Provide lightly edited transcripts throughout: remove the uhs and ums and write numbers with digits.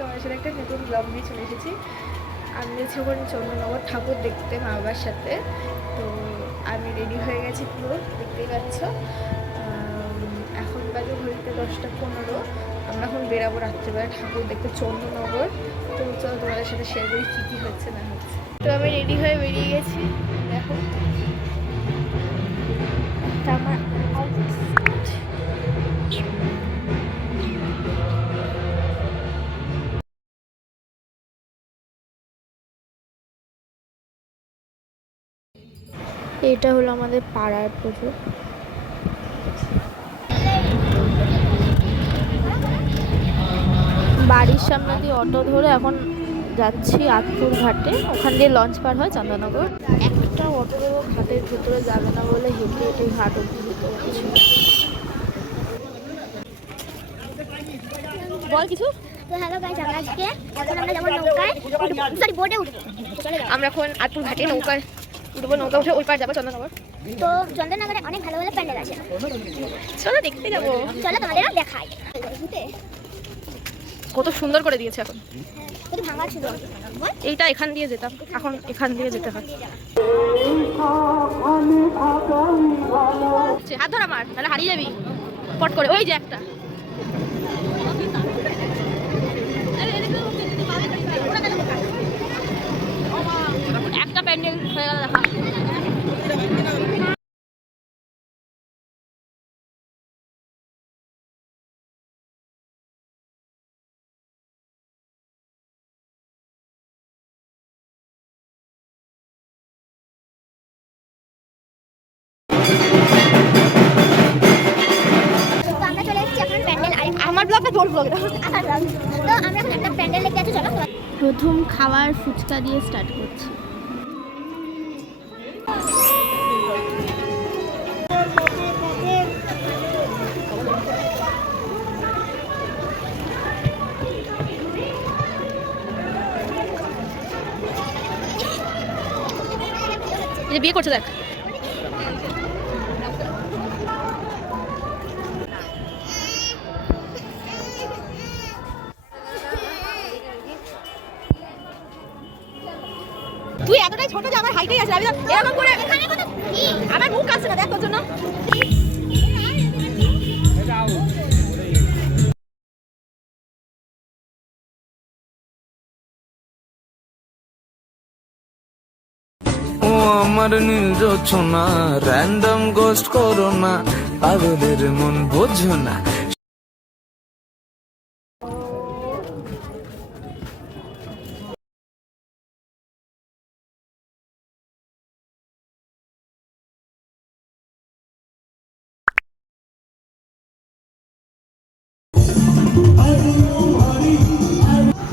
তোমাদের সাথে একটা নতুন ব্লগ নিয়ে চলে এসেছি। আমি গেছি ওখানে চন্দ্রনগর ঠাকুর দেখতে মা বাবার সাথে। তো আমি রেডি হয়ে গেছি পুরো, দেখতেই পাচ্ছ। এখন বাজে ঘড়িতে 10:15। আমরা এখন বেরাবো রাত্রেবেলা ঠাকুর দেখতে চন্দ্রনগর। তো চলো তোমাদের সাথে শেয়ার করি কী কী হচ্ছে না হচ্ছে। তো আমি রেডি হয়ে বেরিয়ে গেছি, দেখো আমার এটা হলো আমাদের পাড়ার পুজো। বাড়ির সামনে দিয়ে অটো ধরে এখন যাচ্ছি আতপুর ঘাটে, ওখান দিয়ে লঞ্চ পার হয় চন্দননগর। একটা অটো ঘাটের ভেতরে যাবে না বলে হেঁটে হেঁটে ঘাট অব্দি যেতে হচ্ছে। বল কিছু। তো হ্যালো গাইস, আমরা আজকে এখন আমরা যাব নৌকায়, সরি বোটে উঠবো। আমরা এখন আতপুর ঘাটে নৌকায় উঠবো, নৌকা উঠে ওই পার যাবো চন্দননগর। তো চন্দননগরে অনেক ভালো ভালো প্যান্ডেল আছে, চলো দেখতে যাবো। চলো তোমাদেরও দেখাই। কত সুন্দর করে দিয়েছে এখন। একটু ভাঙা ছিল, এইটা এখান দিয়ে যেতাম, এখন এখান দিয়ে যেতে হয়। হাত ধর আমার, তাহলে হারিয়ে যাবি পট করে। ওই যে একটা একটা প্যান্ডেল হয়ে গেল দেখা। আমার ব্লগটা তোর ব্লগ। তো আমরা এখন একটা প্যান্ডেল দেখতে যাচ্ছি, চলো। প্রথম খাবার ফুচকা দিয়ে স্টার্ট করছি। বিয়ে করছে দেখ। তুই এতটাই ছোট যে আমার হাইটেই আছে, আমি এরকম করে আমার মুখ আসছে না, দেখ তোর জন্য। ও আমার নীল জোছনা, র্যান্ডম গোস্ট করো না, পাগলের মন বোঝো না।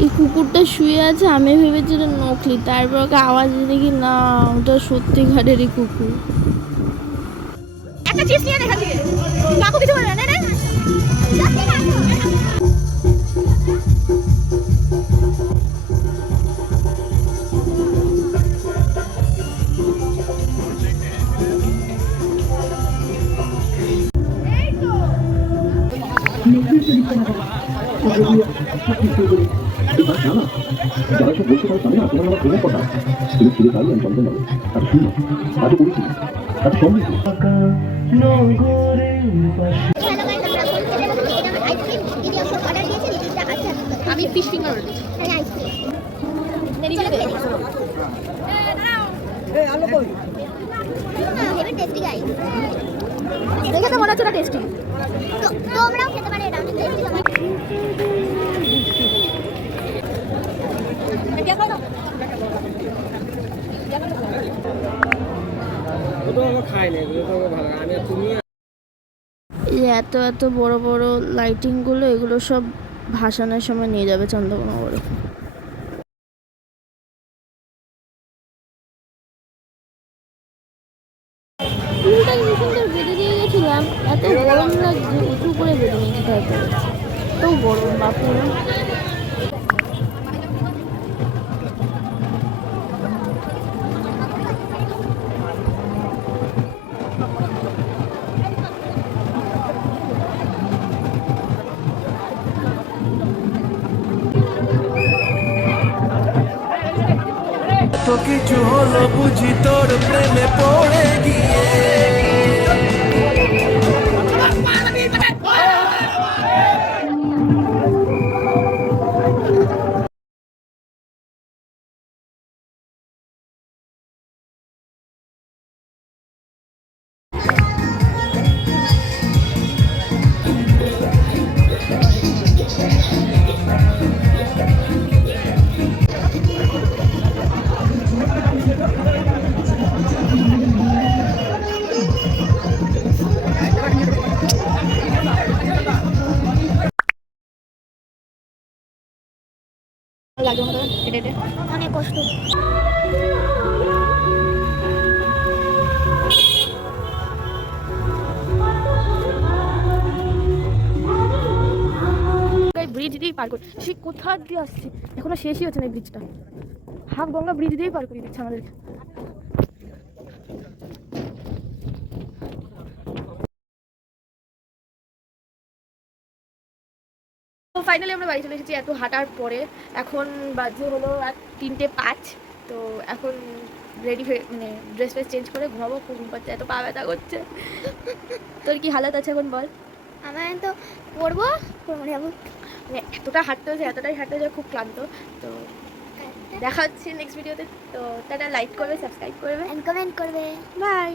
এই কুকুরটা শুয়ে আছে, আমি ভেবেছিলাম নকলি, তারপর ওকে আওয়াজ দেখি না ওটা সত্যিকারেরই কুকুর। একটা চিপস নিয়ে দেখা দিয়ে কাকু কিছু বলে না। যারা সব বলতে পারে না তোমার আমার প্রেমের কথা, কিন্তু ফিরে পাই আমি চন্দন নগর। তার শূন্য, তাদের পরিচিত, তার সমৃদ্ধ। আমি ফিশ ফিঙ্গার অর্ডার দিয়েছি। দেখে তো মনে হচ্ছে না টেস্টি। তোমরাও খেতে পারো, এটা অনেক টেস্টি হবে। এই এত এত বড় বড় লাইটিং গুলো, এগুলো সব ভাসানের সময় নিয়ে যাবে চন্দ্রনগরে। চুলটা কি সুন্দর বেঁধে দিয়ে গেছিলাম, এত গরম লাগছে, উঁচু করে বেঁধে নিয়েছি, তারপরে তো গরম বাপুরে। কিছু হলো বুঝি তোর প্রেমে পড়ে গিয়ে লাগবে মতো হেঁটে হেঁটে। অনেক কষ্ট। ব্রিজ দিয়েই পার করি, সে কোথা দিয়ে আসছে, এখনো শেষই হচ্ছে না এই ব্রিজটা। হাফ গঙ্গা ব্রিজ দিয়েই পার করিয়ে দিচ্ছে আমাদেরকে। তো ফাইনালি আমরা বাড়ি চলে এসেছি এত হাঁটার পরে। এখন বাজে হলো 3:05। তো এখন রেডি হয়ে মানে ড্রেস ফ্রেস চেঞ্জ করে ঘুমাবো, খুব ঘুম পাচ্ছে, এত পা ব্যথা করছে। তোর কি হালাত আছে এখন বল? আমার তো পড়বো যাবো। মানে এতটা হাঁটতে হয়েছে, এতটাই হাঁটতে হয়েছে, খুব ক্লান্ত। তো দেখা হচ্ছে নেক্সট ভিডিওতে। তো টাটা, লাইক করবে, সাবস্ক্রাইব করবে, কমেন্ট করবে। বাই।